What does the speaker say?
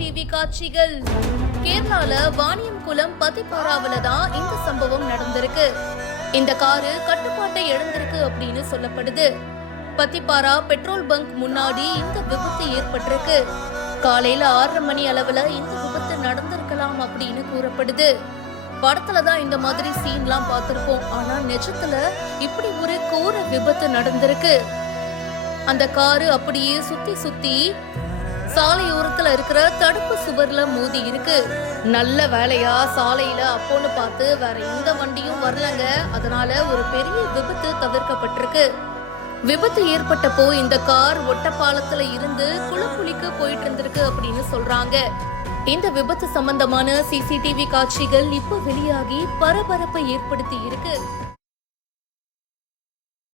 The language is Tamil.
சிசிடிவி காட்சிகள். கேரளால வாணியம்குளம் பத்திப்பாராவில தான் இந்த சம்பவம் நடந்திருக்கு. இந்த காரு கட்டுப்பாட்டை இழந்திருக்கு அப்படின்னு சொல்லப்படுது. பத்திப்பாரா பெட்ரோல் பங்க் முன்னாடி இந்த விபத்து ஏற்பட்டிருக்கு. காலையில 6:30 மணி அளவுல இந்த விபத்து நடந்திருக்கலாம் அப்படின்னு கூறப்படுது. படத்துலதான் இந்த மாதிரி சீன்லாம் பார்த்திருப்போம். ஆனா நிஜத்துல இப்படி ஒரு கோர விபத்து நடந்திருக்கு. அந்த காரு அப்படியே சுத்தி சாலையோரத்துல இருக்கிற தடுப்பு சுவர்ல மோதி இருக்கு. நல்ல வேலையா சாலையில அப்போன்னு பார்த்து வேற எந்த வண்டியும் வரலங்க. அதனால ஒரு பெரிய விபத்து தவிர்க்கப்பட்டிருக்கு. விபத்து ஏற்பட்டப்போ இந்த கார் ஒட்டப்பாலத்துல இருந்து குளக்குளிக்க போயிட்டு இருந்திருக்கு அப்படின்னு சொல்றாங்க. இந்த விபத்து சம்பந்தமான சிசிடிவி காட்சிகள் இப்ப வெளியாகி பரபரப்பை ஏற்படுத்தி இருக்கு.